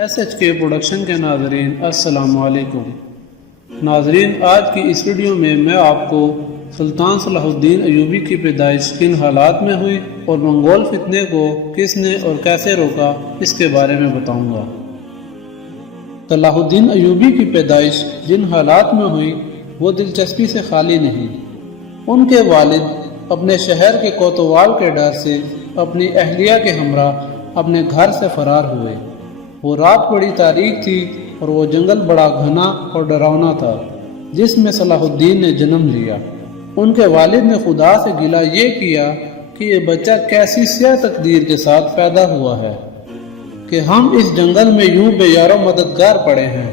SHK production کے ناظرین السلام علیکم۔ ناظرین، آج کی اس ویڈیو میں آپ کو سلطان صلاح الدین ایوبی کی پیدائش کن حالات میں ہوئی اور منگول فتنے کو کس نے اور کیسے روکا اس کے بارے میں بتاؤں گا۔ صلاح الدین ایوبی کی پیدائش جن حالات میں ہوئی وہ دلچسپی سے خالی نہیں۔ ان کے والد اپنے شہر کے کوتوال کے ڈر سے اپنی اہلیہ کے ہمراہ اپنے گھر سے فرار ہوئے۔ وہ رات بڑی تاریک تھی اور وہ جنگل بڑا گھنا اور ڈراؤنا تھا جس میں صلاح الدین نے جنم لیا۔ ان کے والد نے خدا سے گلہ یہ کیا کہ یہ بچہ کیسی سیاہ تقدیر کے ساتھ پیدا ہوا ہے کہ ہم اس جنگل میں یوں بے یار و مددگار پڑے ہیں۔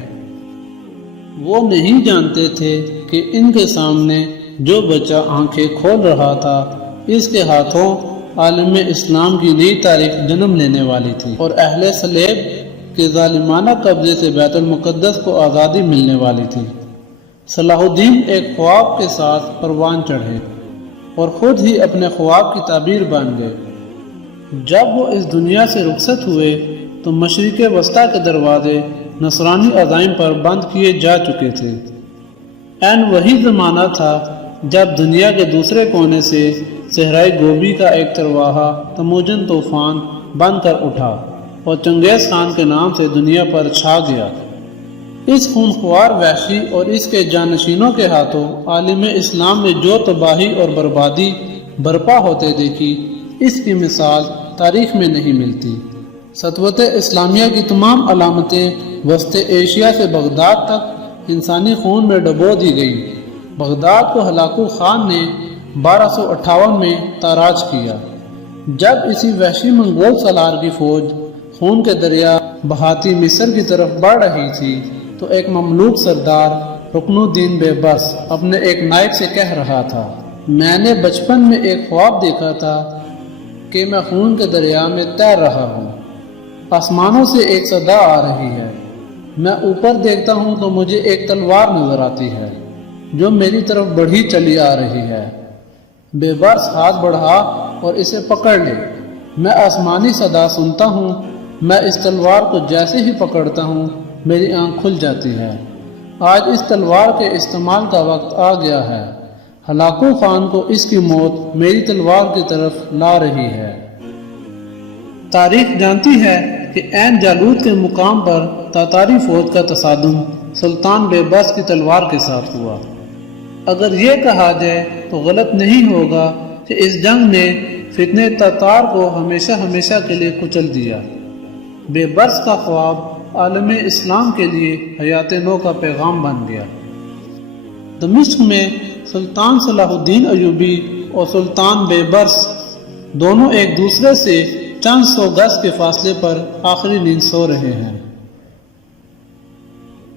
وہ نہیں جانتے تھے کہ ان کے سامنے جو بچہ آنکھیں کھول رہا تھا اس کے ہاتھوں عالم اسلام کی نئی تاریخ جنم لینے والی تھی اور اہل صلیب کے ظالمانہ قبضے سے بیت المقدس کو آزادی ملنے والی تھی۔ صلاح الدین ایک خواب کے ساتھ پروان چڑھے اور خود ہی اپنے خواب کی تعبیر بن گئے۔ جب وہ اس دنیا سے رخصت ہوئے تو مشرق وسطیٰ کے دروازے نصرانی عزائم پر بند کیے جا چکے تھے۔ این وہی زمانہ تھا جب دنیا کے دوسرے کونے سے صحرائی گوبی کا ایک ترواہا تموجن طوفان بن کر اٹھا اور چنگیز خان کے نام سے دنیا پر چھا گیا۔ اس خونخوار وحشی اور اس کے جانشینوں کے ہاتھوں عالم اسلام نے جو تباہی اور بربادی برپا ہوتے دیکھی اس کی مثال تاریخ میں نہیں ملتی۔ سطوت اسلامیہ کی تمام علامتیں وسط ایشیا سے بغداد تک انسانی خون میں ڈبو دی گئی۔ بغداد کو ہلاکو خان نے 1258 میں تاراج کیا۔ جب اسی وحشی منگول سالار کی فوج خون کے دریا بہاتی مصر کی طرف بڑھ رہی تھی تو ایک مملوک سردار رکن الدین بے بس اپنے ایک نائب سے کہہ رہا تھا، میں نے بچپن میں ایک خواب دیکھا تھا کہ میں خون کے دریا میں تیر رہا ہوں۔ آسمانوں سے ایک صدا آ رہی ہے، میں اوپر دیکھتا ہوں تو مجھے ایک تلوار نظر آتی ہے جو میری طرف بڑھی چلی آ رہی ہے۔ بے بس ہاتھ بڑھا اور اسے پکڑ لے۔ میں آسمانی صدا سنتا ہوں، میں اس تلوار کو جیسے ہی پکڑتا ہوں میری آنکھ کھل جاتی ہے۔ آج اس تلوار کے استعمال کا وقت آ گیا ہے۔ ہلاکو خان کو اس کی موت میری تلوار کی طرف لا رہی ہے۔ تاریخ جانتی ہے کہ عین جالوت کے مقام پر تاتاری فوج کا تصادم سلطان بے بس کی تلوار کے ساتھ ہوا۔ اگر یہ کہا جائے تو غلط نہیں ہوگا کہ اس جنگ نے فتنے تاتار کو ہمیشہ ہمیشہ کے لیے کچل دیا۔ بے بس کا خواب عالم اسلام کے لیے حیات نو کا پیغام بن گیا۔ دمشق میں سلطان صلاح الدین ایوبی اور سلطان بے بس دونوں ایک دوسرے سے چند سو گز کے فاصلے پر آخری نیند سو رہے ہیں۔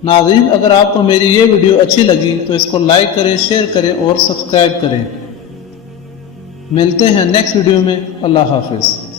ناظرین، اگر آپ کو میری یہ ویڈیو اچھی لگی تو اس کو لائک کریں، شیئر کریں اور سبسکرائب کریں۔ ملتے ہیں نیکسٹ ویڈیو میں۔ اللہ حافظ۔